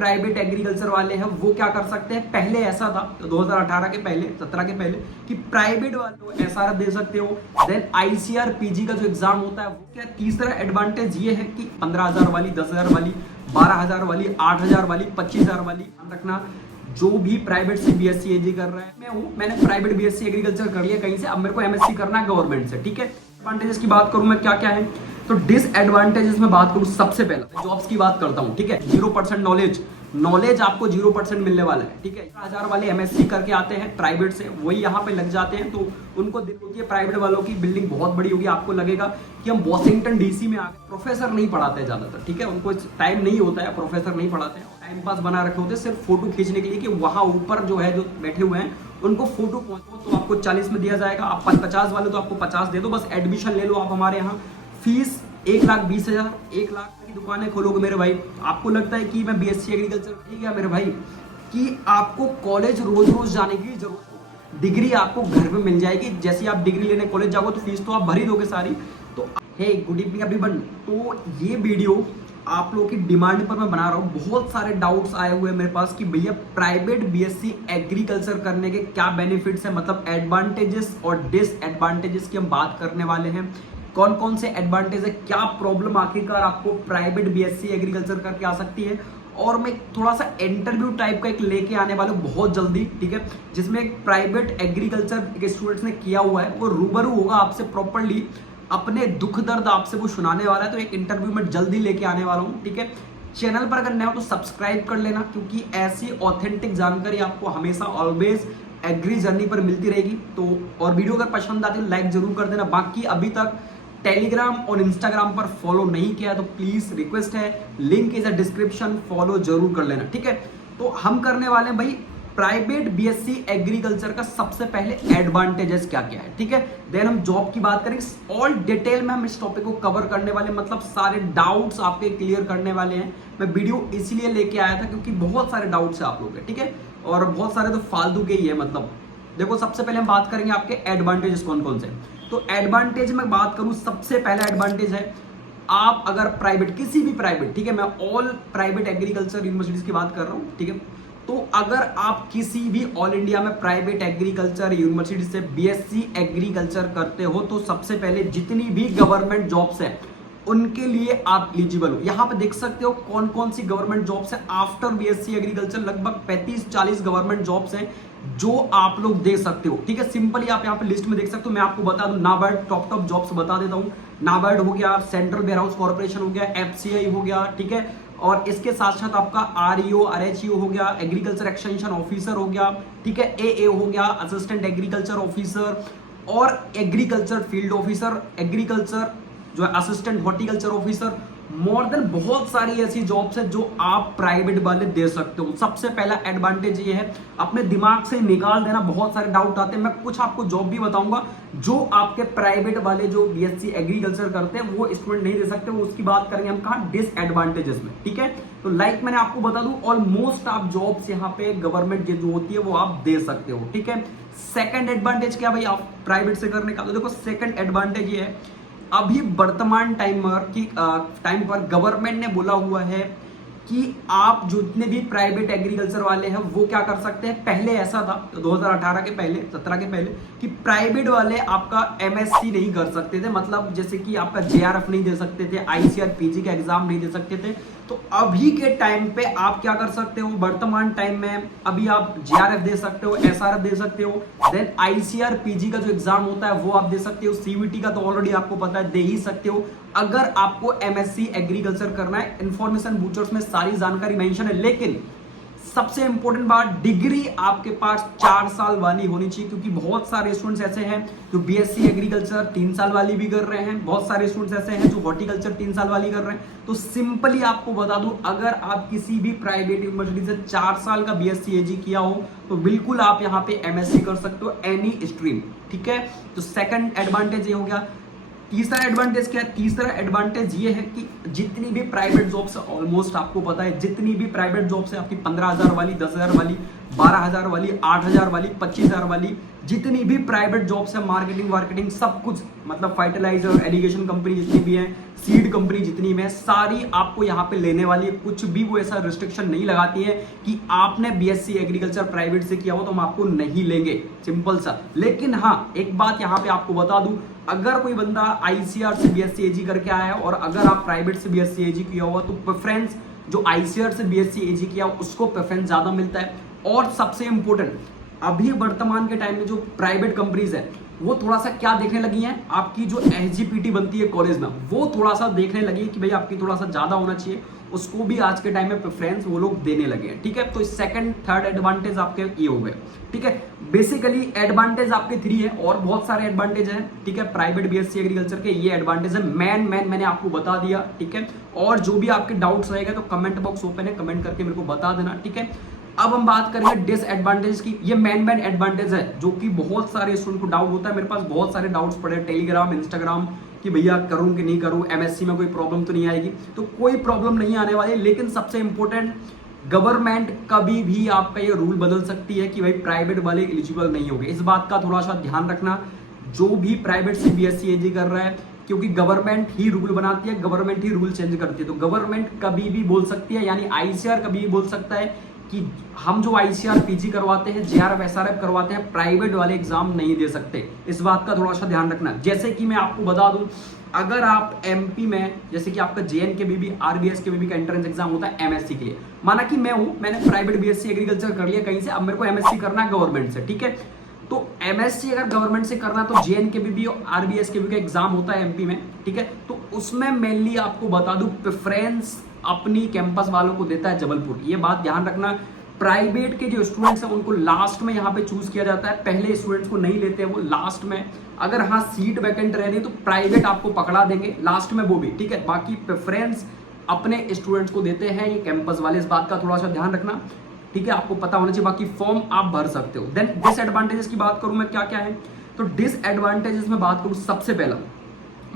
Private agriculture वाले हैं वो क्या कर सकते हैं, पहले ऐसा था 2018 के पहले 17 के पहले कि प्राइवेट वाले एसआरएफ दे सकते हो। देन आईसीआर पीजी का जो एग्जाम होता है वो क्या, तीसरा एडवांटेज ये है कि 15,000 वाली, 10,000 वाली, 12,000 वाली, 8,000 वाली, 25,000 वाली। ध्यान रखना जो भी प्राइवेट से बीएससी एजी कर रहा है, मैं हूँ, मैंने प्राइवेट बीएससी एग्रीकल्चर कर लिया कहीं से, अब मेरे को एमएससी करना है गवर्नमेंट से। ठीक है, एडवांटेजेस की बात करूं मैं क्या क्या है, तो डिसएडवांटेजेस में बात करूं, सबसे पहला जॉब्स की बात करता हूं। ठीक है, 0% नॉलेज आपको 0% मिलने वाला है। ठीक है, 1000 वाले एमएससी करके आते हैं प्राइवेट से, वही यहाँ पे लग जाते हैं, तो उनको दिक्कत होती है। प्राइवेट वालों की बिल्डिंग बहुत बड़ी होगी, आपको लगेगा कि हम वॉशिंगटन डीसी में आ गए। प्रोफेसर नहीं पढ़ाते ज्यादातर, ठीक है, उनको टाइम नहीं होता है, प्रोफेसर नहीं पढ़ाते हैं, टाइम पास बना रखे होते हैं सिर्फ फोटो खींचने के लिए कि वहां ऊपर जो है जो बैठे हुए हैं उनको फोटो पहुंचो, तो आपको 40 में दिया जाएगा। आप 50 वाले तो आपको 50 दे दो, बस एडमिशन ले लो आप हमारे यहाँ। फीस 1,20,000, 1 लाख की दुकानें खोलोगे मेरे भाई। आपको लगता है कि मैं बीएससी एग्रीकल्चर, ठीक है मेरे भाई, कि आपको कॉलेज रोज रोज जाने की जरूरत, डिग्री आपको घर में मिल जाएगी। जैसे आप डिग्री लेने कॉलेज जाओगे तो फीस तो आप भर ही दोगे सारी। तो हे गुड इवनिंग एवरीवन, तो ये वीडियो आप लोगों की डिमांड पर मैं बना रहा हूँ। बहुत सारे डाउट्स आए हुए हैं मेरे पास कि भैया प्राइवेट बीएससी एग्रीकल्चर करने के क्या बेनिफिट्स हैं, मतलब एडवांटेजेस और डिसएडवांटेजेस की हम बात करने वाले हैं। कौन कौन से एडवांटेज है, क्या प्रॉब्लम आखिरकार आपको प्राइवेट बीएससी एग्रीकल्चर करके आ सकती है, और मैं थोड़ा सा इंटरव्यू टाइप का एक लेके आने वाला हूँ बहुत जल्दी। ठीक है, जिसमें एक प्राइवेट एग्रीकल्चर के स्टूडेंट्स ने किया हुआ है, वो रूबरू होगा आपसे, प्रॉपरली अपने दुख दर्द आपसे वो सुनाने वाला है। तो एक इंटरव्यू में जल्दी लेके आने वाला हूँ। ठीक है, चैनल पर अगर नया हो तो सब्सक्राइब कर लेना, क्योंकि ऐसी ऑथेंटिक जानकारी आपको हमेशा ऑलवेज एग्री जर्नी पर मिलती रहेगी। तो और वीडियो अगर पसंद आती है लाइक जरूर कर देना। बाकी अभी तक टेलीग्राम और इंस्टाग्राम पर फॉलो नहीं किया तो प्लीज रिक्वेस्ट है, link is a description, follow जरूर कर लेना। ठीक है, तो हम करने वाले हैं भाई प्राइवेट बीएससी एग्रीकल्चर का सबसे पहले एडवांटेजेस क्या क्या है। ठीक है, देन हम जॉब की बात करेंगे, ऑल डिटेल में हम इस टॉपिक को कवर करने वाले, मतलब सारे डाउट्स आपके क्लियर करने वाले हैं। मैं वीडियो इसलिए लेके आया था क्योंकि बहुत सारे डाउट्स है आप लोगों के। ठीक है, और बहुत सारे तो फालतू के ही है। मतलब देखो, सबसे पहले हम बात करेंगे आपके एडवांटेजेस कौन कौन से। तो एडवांटेज में बात करूं, सबसे पहला एडवांटेज है, आप अगर प्राइवेट, किसी भी प्राइवेट, ठीक है, मैं ऑल प्राइवेट एग्रीकल्चर यूनिवर्सिटीज की बात कर रहा हूं। ठीक है, तो अगर आप किसी भी ऑल इंडिया में प्राइवेट एग्रीकल्चर यूनिवर्सिटी से बीएससी एग्रीकल्चर करते हो, तो सबसे पहले जितनी भी गवर्नमेंट जॉब्स है उनके लिए आप एलिजिबल हो। यहां पे देख सकते हो कौन कौन सी गवर्नमेंट जॉब्स है आफ्टर बीएससी एग्रीकल्चर। लगभग 35-40 गवर्नमेंट जॉब्स हैं जो आप लोग दे सकते हो। ठीक है, सिंपली आप यहाँ पे लिस्ट में देख सकते हो। मैं आपको बता दूं, नाबार्ड टॉप जॉब्स बता देता हूँ। नाबार्ड हो गया, सेंट्रल वेयर हाउस कॉर्पोरेशन हो गया, एफसीआई हो गया। ठीक है, और इसके साथ साथ आपका आरईओ, आरएचईओ हो गया, एग्रीकल्चर एक्सटेंशन ऑफिसर हो गया। ठीक है, एए हो गया, असिस्टेंट एग्रीकल्चर ऑफिसर, और एग्रीकल्चर फील्ड ऑफिसर, एग्रीकल्चर जो है assistant horticulture officer. More than बहुत सारी ऐसी जॉब्स है जो आप प्राइवेट वाले दे सकते हो। सबसे पहला एडवांटेज ये है, अपने दिमाग से निकाल देना। बहुत सारे डाउट आते हैं, मैं कुछ आपको जॉब भी बताऊंगा जो आपके प्राइवेट वाले जो बीएससी एग्रीकल्चर करते हैं वो स्टूडेंट नहीं दे सकते। वो उसकी बात करेंगे हम कहाँ, डिसएडवांटेजेस में। ठीक है, तो लाइक मैंने आपको बता दूं, ऑलमोस्ट आप जॉब्स यहाँ पे गवर्नमेंट जो होती है वो आप दे सकते हो। ठीक है, सेकंड एडवांटेज क्या भाई आप प्राइवेट से करने का, तो देखो सेकंड एडवांटेज ये है, अभी वर्तमान टाइम पर गवर्नमेंट ने बोला हुआ है कि आप जितने भी प्राइवेट एग्रीकल्चर वाले हैं वो क्या कर सकते हैं। पहले ऐसा था 2018 के पहले, 17 के पहले, कि प्राइवेट वाले आपका एमएससी नहीं कर सकते थे, मतलब जैसे कि आपका जेआरएफ नहीं दे सकते थे, आईसीआर पीजी का एग्जाम नहीं दे सकते थे। तो अभी के टाइम पे आप क्या कर सकते हो, वर्तमान टाइम में अभी आप जेआरएफ दे सकते हो, एसआरएफ दे सकते हो, देन आईसीआर पीजी का जो एग्जाम होता है वो आप दे सकते हो, सीवीटी का तो ऑलरेडी आपको पता है, दे ही सकते हो अगर आपको एमएससी एग्रीकल्चर करना है। इंफॉर्मेशन बूचर्स में सारी जानकारी मेंशन है, लेकिन सबसे इंपॉर्टेंट बात, डिग्री आपके पास 4 साल वाली होनी चाहिए, क्योंकि बहुत सारे स्टूडेंट्स ऐसे हैं जो बीएससी एग्रीकल्चर 3 साल वाली भी कर रहे हैं, बहुत सारे स्टूडेंट्स ऐसे हैं जो हॉर्टिकल्चर 3 साल वाली कर रहे हैं। तो सिंपली आपको बता दूं, अगर आप किसी भी प्राइवेट यूनिवर्सिटी से 4 साल का बीएससी एजी किया हो तो बिल्कुल आप यहाँ पे एमएससी कर सकते हो, एनी स्ट्रीम। ठीक है, तो सेकंड एडवांटेज ये हो गया। तीसरा एडवांटेज क्या है, तीसरा एडवांटेज ये है कि जितनी भी प्राइवेट जॉब्स, ऑलमोस्ट आपको पता है जितनी भी प्राइवेट जॉब्स है आपकी 15,000 वाली, 10,000 वाली, 12,000 वाली, 8,000 वाली, 25,000 वाली, जितनी भी प्राइवेट जॉब्स है, मार्केटिंग वार्केटिंग सब कुछ, मतलब फर्टिलाइजर, एरीगेशन कंपनी जितनी भी है, सीड कंपनी जितनी भी है, सारी आपको यहाँ पे लेने वाली है। कुछ भी वो ऐसा रिस्ट्रिक्शन नहीं लगाती है कि आपने बीएससी एग्रीकल्चर प्राइवेट से किया हो तो हम आपको नहीं लेंगे, सिंपल सा। लेकिन हाँ, एक बात यहाँ पे आपको बता दूं, अगर कोई बंदा आईसीआर से बीएससी एजी करके आया है और अगर आप प्राइवेट से बीएससी एजी किया हुआ तो प्रेफरेंस जो आईसीआर से बीएससी एजी किया उसको प्रेफरेंस ज्यादा मिलता है। और सबसे इंपॉर्टेंट, अभी वर्तमान के टाइम में जो प्राइवेट कंपनीज है वो थोड़ा सा क्या देखने लगी हैं, आपकी जो एसजीपीटी बनती है कॉलेज में वो थोड़ा सा देखने लगी है कि भाई आपकी थोड़ा सा ज्यादा होना चाहिए, उसको भी आज के टाइम में प्रेफरेंस वो लोग देने लगे हैं। ठीक है, तो सेकंड थर्ड एडवांटेज आपके ये हो गए। ठीक है, बेसिकली एडवांटेज आपके 3 है और बहुत सारे एडवांटेज हैं। ठीक है, प्राइवेट बीएससी एग्रीकल्चर के ये एडवांटेज है, मैंने आपको बता दिया। ठीक है, और जो भी आपके डाउट्स रहेगा तो कमेंट बॉक्स ओपन है, कमेंट करके मेरे को बता देना। ठीक है, अब हम बात करेंगे डिसएडवांटेज की। ये मेन एडवांटेज है जो कि बहुत सारे स्टूडेंट को डाउट होता है। मेरे पास बहुत सारे डाउट्स पड़े टेलीग्राम, इंस्टाग्राम कि भैया करूं कि नहीं करूं, एमएससी में कोई प्रॉब्लम तो नहीं आएगी। तो कोई प्रॉब्लम नहीं आने वाली, लेकिन सबसे इंपॉर्टेंट, गवर्नमेंट कभी भी आपका ये रूल बदल सकती है कि भाई प्राइवेट वाले एलिजिबल नहीं होंगे। इस बात का थोड़ा सा ध्यान रखना, जो भी प्राइवेट से बीएससी एजी कर रहा है, क्योंकि गवर्नमेंट ही रूल बनाती है, गवर्नमेंट ही रूल चेंज करती है। तो गवर्नमेंट कभी भी बोल सकती है, यानी आईसीआर कभी भी बोल सकता है कि हम जो आईसीआर पीजी करवाते हैं, जेआरएफ एसआरएफ करवाते हैं, प्राइवेट वाले एग्जाम नहीं दे सकते। इस बात का थोड़ा सा ध्यान रखना। जैसे कि मैं आपको बता दूं, अगर आप एमपी में, जैसे कि आपका जेएनके आरबीएस के का एंट्रेंस एग्जाम होता है एमएससी के लिए, माना कि मैं हूं, मैंने प्राइवेट बीएससी एग्रीकल्चर कर लिया कहीं से, अब मेरे को एमएससी करना है गवर्नमेंट से। ठीक है, तो एमएससी अगर गवर्नमेंट से करना तो जेएनके और आरबीएस का एग्जाम होता है एमपी में। ठीक है, तो उसमें मेनली आपको बता दूं प्रेफरेंस अपनी कैंपस वालों को देता है जबलपुर। ये बात ध्यान रखना। प्राइवेट के जो स्टूडेंट्स हैं उनको लास्ट में यहाँ पे चूज किया जाता है, पहले स्टूडेंट्स को नहीं लेते हैं वो लास्ट में। अगर हाँ सीट वैकेंट रह रही तो प्राइवेट आपको पकड़ा देंगे लास्ट में वो भी। ठीक है, बाकी प्रेफरेंस अपने स्टूडेंट्स को देते हैं ये कैंपस वाले, इस बात का थोड़ा सा ध्यान रखना। ठीक है, आपको पता होना चाहिए। बाकी फॉर्म आप भर सकते हो। देन डिसएडवांटेजेस की बात करूं मैं, क्या क्या है तो डिसएडवांटेजेस में बात करूं, सबसे पहला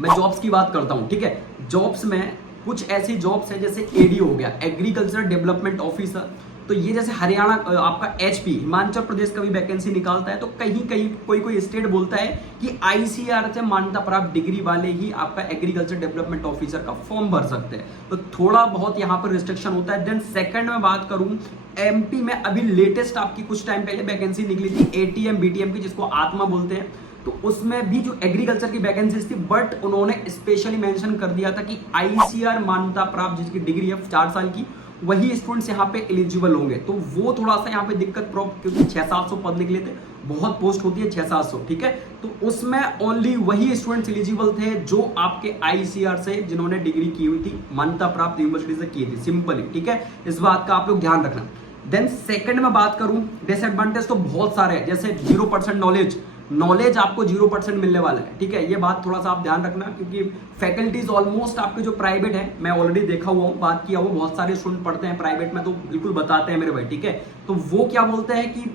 मैं जॉब्स की बात करता हूं। ठीक है, जॉब्स में कुछ ऐसी जॉब्स है जैसे एडी हो गया, एग्रीकल्चर डेवलपमेंट ऑफिसर, तो ये जैसे हरियाणा आपका एचपी हिमाचल प्रदेश का भी वैकेंसी निकालता है। तो कहीं कहीं कोई स्टेट बोलता है कि आईसीआर से मान्यता प्राप्त डिग्री वाले ही आपका एग्रीकल्चर डेवलपमेंट ऑफिसर का फॉर्म भर सकते हैं, तो थोड़ा बहुत यहाँ पर रिस्ट्रिक्शन होता है। देन सेकंड में बात करूं, एमपी में अभी लेटेस्ट आपकी कुछ टाइम पहले वैकेंसी निकली थी एटीएम बीटीएम की, जिसको आत्मा बोलते हैं, तो उसमें भी जो एग्रीकल्चर की वैकेंसीज थी, बट उन्होंने स्पेशली मेंशन कर दिया था कि आईसीआर मान्यता प्राप्त जिसकी डिग्री है 4 साल की, वही स्टूडेंट्स यहाँ पे एलिजिबल होंगे। तो वो थोड़ा सा यहाँ पे दिक्कत क्योंकि 600-700 पद निकले थे, बहुत पोस्ट होती है 600-700। ठीक है, तो उसमें ओनली वही स्टूडेंट्स एलिजिबल थे जो आपके आईसीआर से जिन्होंने डिग्री की हुई थी, मान्यता प्राप्त यूनिवर्सिटी से की थी, सिंपली। ठीक है, इस बात का आप लोग ध्यान रखना। देन सेकंड में बात करूं, डिसएडवांटेज तो बहुत सारे हैं, जैसे 0% नॉलेज आपको 0% मिलने वाला है। ठीक है, ये बात थोड़ा सा आप ध्यान रखना, क्योंकि फैकल्टीज ऑलमोस्ट आपके जो प्राइवेट है, मैं ऑलरेडी देखा हुआ हूँ, बात किया हुआ, बहुत सारे स्टूडेंट पढ़ते हैं प्राइवेट में तो बिल्कुल बताते हैं मेरे भाई। ठीक है, तो वो क्या बोलते हैं कि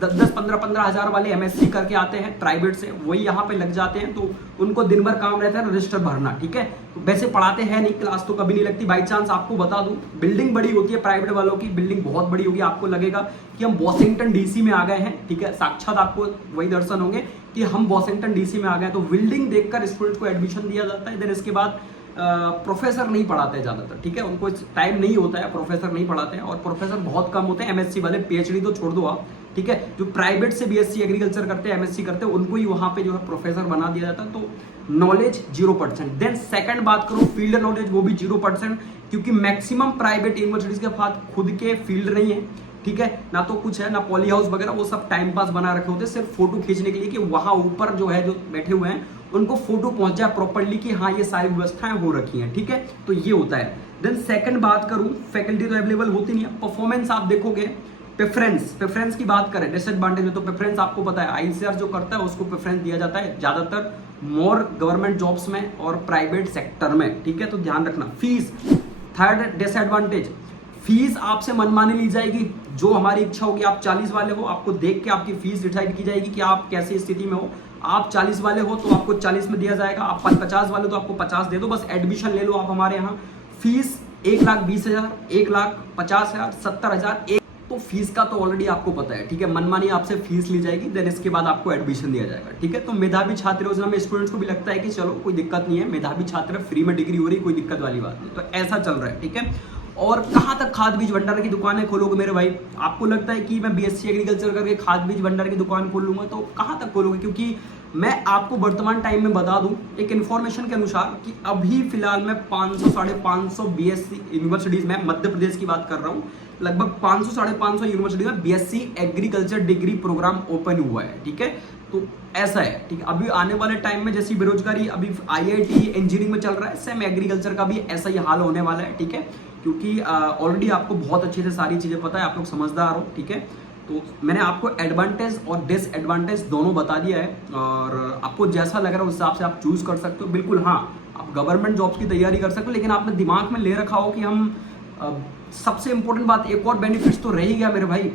10-15 हज़ार वाले एमएससी करके आते हैं प्राइवेट से, वही यहाँ पे लग जाते हैं, तो उनको दिन भर काम रहता है रजिस्टर भरना। ठीक है, तो वैसे पढ़ाते हैं नहीं, क्लास तो कभी नहीं लगती। बाई चांस आपको बता दूं, बिल्डिंग बड़ी होती है प्राइवेट वालों की, बिल्डिंग बहुत बड़ी होगी, आपको लगेगा कि हम वॉशिंगटन डीसी में आ गए हैं। ठीक है, साक्षात आपको वही दर्शन होंगे कि हम वॉशिंगटन डीसी में आ गए। तो बिल्डिंग देखकर स्टूडेंट को एडमिशन दिया जाता है। देन इसके बाद प्रोफेसर नहीं पढ़ाते ज़्यादातर। ठीक है, उनको टाइम नहीं होता है, प्रोफेसर नहीं पढ़ाते हैं, और प्रोफेसर बहुत कम होते हैं एमएससी वाले, पीएचडी तो छोड़ दो आप। ठीक है, जो प्राइवेट से बीएससी एग्रीकल्चर करते हैं, एमएससी करते हैं, उनको ही वहाँ पे जो है प्रोफेसर बना दिया जाता है। तो नॉलेज 0%। देन सेकंड बात करूँ, फील्ड नॉलेज, वो भी 0%, क्योंकि मैक्सिमम प्राइवेट यूनिवर्सिटीज के पास खुद के फील्ड नहीं है। ठीक है, ना तो कुछ है, ना पॉली हाउस वगैरह, वो सब टाइम पास बना रखे होते हैं सिर्फ फोटो खींचने के लिए, कि वहां ऊपर जो है जो बैठे हुए हैं उनको फोटो पहुंच जाए प्रॉपर्ली कि हाँ ये सारी व्यवस्थाएं हो रखी हैं। ठीक है, तो ये होता है। देन सेकंड बात करूं, फैकल्टी तो अवेलेबल होती नहीं है। परफॉर्मेंस आप देखोगे, प्रेफरेंस की बात करें डिसएडवांटेज में, तो प्रेफरेंस आपको पता है आईसीआर जो करता है उसको प्रेफरेंस दिया जाता है ज्यादातर मोर गवर्नमेंट जॉब्स में और प्राइवेट सेक्टर में। ठीक है, तो ध्यान रखना। फीस, थर्ड डिसएडवांटेज, फीस आपसे मनमानी ली जाएगी। जो हमारी इच्छा होगी, आप 40 वाले हो, आपको देख के आपकी फीस डिसाइड की जाएगी कि आप कैसी स्थिति में हो। आप 40 वाले हो तो आपको 40 में दिया जाएगा, आप 50 वाले तो आपको 50 दे दो, बस एडमिशन ले लो आप हमारे यहाँ। फीस 1,20,000, 1,50,000, 70,000, तो तो फीस का तो ऑलरेडी आपको पता है, ठीक है, मनमानी आपसे फीस ली जाएगी, देन इसके बाद आपको एडमिशन दिया जाएगा, ठीक है। तो मेधावी छात्र योजना में स्टूडेंट्स को भी लगता है कि चलो कोई दिक्कत नहीं है, मेधावी छात्र फ्री में डिग्री हो रही, कोई दिक्कत वाली बात नहीं, तो ऐसा चल रहा है, ठीक है। और कहाँ तक खाद बीज भंडार की दुकानें खोलोगे मेरे भाई? आपको लगता है कि मैं बीएससी एग्रीकल्चर करके खाद बीज भंडार की दुकान खोल लूंगा, तो कहाँ तक खोलोगे? क्योंकि मैं आपको वर्तमान टाइम में बता दूं एक इन्फॉर्मेशन के अनुसार कि अभी फिलहाल में 500 550 बीएससी यूनिवर्सिटीज में, मध्य प्रदेश की बात कर रहा हूँ, लगभग 500 550 यूनिवर्सिटी में BSc agriculture degree program open हुआ है, ठीक है। तो ऐसा है, ठीक है। अभी आने वाले टाइम में जैसी बेरोजगारी अभी आईआईटी इंजीनियरिंग में चल रहा है, सेम एग्रीकल्चर का भी ऐसा ही हाल होने वाला है, ठीक है। क्योंकि ऑलरेडी आपको बहुत अच्छे से सारी चीजें पता है, आप लोग समझदार हो, ठीक है। तो मैंने आपको एडवांटेज और डिसएडवांटेज दोनों बता दिया है, और आपको जैसा लग रहा है उस हिसाब से आप चूज कर सकते हो। बिल्कुल हाँ, आप गवर्नमेंट जॉब्स की तैयारी कर सकते हो, लेकिन आपने दिमाग में ले रखा हो कि हम सबसे इंपॉर्टेंट बात, एक और बेनिफिट्स तो रह ही गया मेरे भाई,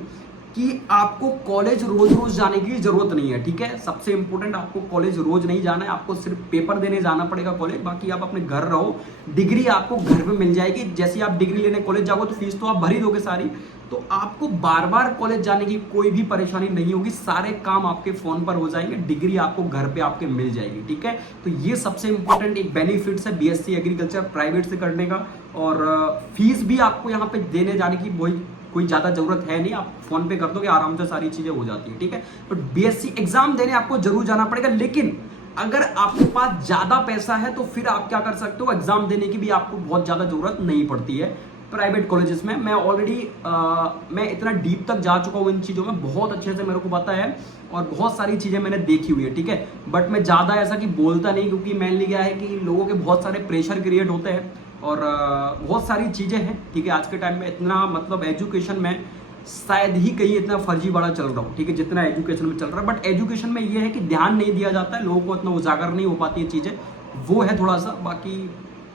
कि आपको कॉलेज रोज रोज जाने की जरूरत नहीं है, ठीक है। सबसे इंपॉर्टेंट, आपको कॉलेज रोज नहीं जाना है, आपको सिर्फ पेपर देने जाना पड़ेगा कॉलेज, बाकी आप अपने घर रहो, डिग्री आपको घर पे मिल जाएगी। जैसे आप डिग्री लेने कॉलेज जाओगे तो फीस तो आप भर ही दोगे सारी, तो आपको बार बार कॉलेज जाने की कोई भी परेशानी नहीं होगी, सारे काम आपके फोन पर हो जाएंगे, डिग्री आपको घर पे आपके मिल जाएगी, ठीक है। तो ये सबसे इंपॉर्टेंट एक बेनिफिट्स है बीएससी एग्रीकल्चर प्राइवेट से करने का। और फीस भी आपको यहाँ पे देने जाने की कोई ज्यादा जरूरत है नहीं, आप फोन पे कर दोगे, आराम से सारी चीजें हो जाती है, ठीक है। तो बीएससी एग्जाम देने आपको जरूर जाना पड़ेगा, लेकिन अगर आपके पास ज्यादा पैसा है तो फिर आप क्या कर सकते हो, एग्जाम देने की भी आपको बहुत ज्यादा जरूरत नहीं पड़ती है प्राइवेट कॉलेजेस में। मैं ऑलरेडी मैं इतना डीप तक जा चुका हूँ इन चीजों में, बहुत अच्छे से मेरे को पता है, और बहुत सारी चीजें मैंने देखी हुई है, ठीक है। बट मैं ज्यादा ऐसा कि बोलता नहीं, क्योंकि मेनली क्या है कि लोगों के बहुत सारे प्रेशर क्रिएट होते हैं, और बहुत सारी चीजें हैं, ठीक है। आज के टाइम में इतना मतलब एजुकेशन में शायद ही कहीं इतना फर्जीवाड़ा चल रहा हो, ठीक है, जितना एजुकेशन में चल रहा है। बट एजुकेशन में ये है कि ध्यान नहीं दिया जाता है, लोगों को इतना उजागर नहीं हो पाती है चीजें, वो है थोड़ा सा। बाकी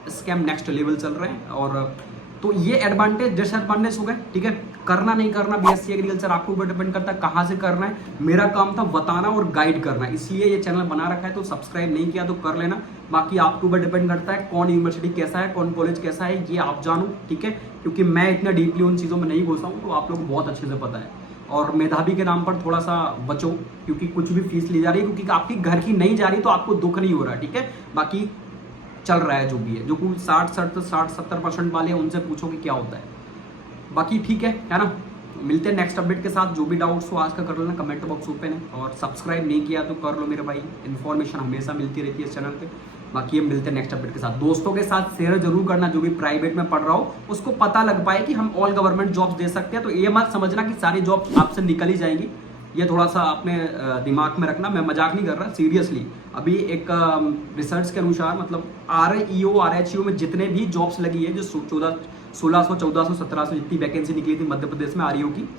स्कैम नेक्स्ट लेवल चल रहे हैं, और तो ये एडवांटेज डिसएडवांटेज हो गए, ठीक है। करना नहीं करना बीएससी एग्रीकल्चर आपके ऊपर डिपेंड करता है कहाँ से करना है। मेरा काम था बताना और गाइड करना, इसलिए ये चैनल बना रखा है, तो सब्सक्राइब नहीं किया तो कर लेना। बाकी आपके ऊपर डिपेंड करता है कौन यूनिवर्सिटी कैसा है, कौन कॉलेज कैसा है, ये आप जानो, ठीक है। क्योंकि मैं इतना डीपली उन चीज़ों में नहीं घुसा हूँ, तो आप लोग को बहुत अच्छे से पता है। और मेधावी के नाम पर थोड़ा सा बचो, क्योंकि कुछ भी फीस ली जा रही है, क्योंकि आपकी घर की नहीं जा रही तो आपको दुख नहीं हो रहा, ठीक है। बाकी चल रहा है जो भी है, जो कुछ 60-70% वाले हैं उनसे पूछो कि क्या होता है। बाकी ठीक है ना। मिलते हैं नेक्स्ट अपडेट के साथ। जो भी डाउट्स हो आज का कर लेना, कमेंट बॉक्स ओपन है, और सब्सक्राइब नहीं किया तो कर लो मेरे भाई, इन्फॉर्मेशन हमेशा मिलती रहती है इस चैनल पे। बाकी हम मिलते हैं नेक्स्ट अपडेट के साथ। दोस्तों के साथ शेयर जरूर करना, जो भी प्राइवेट में पढ़ रहा हो उसको पता लग पाए कि हम ऑल गवर्नमेंट जॉब्स दे सकते हैं। तो ये मत समझना कि सारी जॉब्स आपसे निकल ही जाएंगी, ये थोड़ा सा अपने दिमाग में रखना। मैं मजाक नहीं कर रहा, सीरियसली। अभी एक रिसर्च के अनुसार मतलब REO RHEO में जितने भी जॉब्स लगी है, जो 1600 1400 1700 जितनी वैकेंसी निकली थी मध्य प्रदेश में REO की,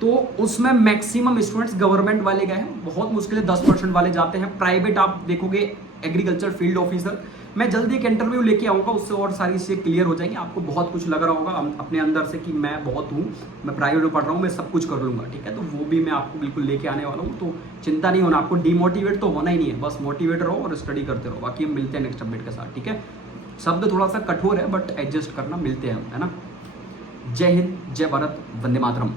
तो उसमें मैक्सिमम स्टूडेंट्स गवर्नमेंट वाले गए हैं, बहुत मुश्किल है 10% वाले जाते हैं। प्राइवेट आप देखोगे एग्रीकल्चर फील्ड ऑफिसर, मैं जल्दी एक इंटरव्यू लेके आऊँगा, उससे और सारी चीज़ें क्लियर हो जाएंगी। आपको बहुत कुछ लग रहा होगा अपने अंदर से कि मैं बहुत हूँ, मैं प्राइवेट में पढ़ रहा हूँ, मैं सब कुछ कर लूँगा, ठीक है। तो वो भी मैं आपको बिल्कुल लेके आने वाला हूँ, तो चिंता नहीं होना, आपको डिमोटिवेट तो होना ही नहीं है, बस मोटिवेट रहो और स्टडी करते रहो। बाकी हम मिलते हैं नेक्स्ट अपडेट के साथ, ठीक है। शब्द थोड़ा सा कठोर है बट एडजस्ट करना, मिलते हैं हम, है ना। जय हिंद, जय भारत, वंदे मातरम।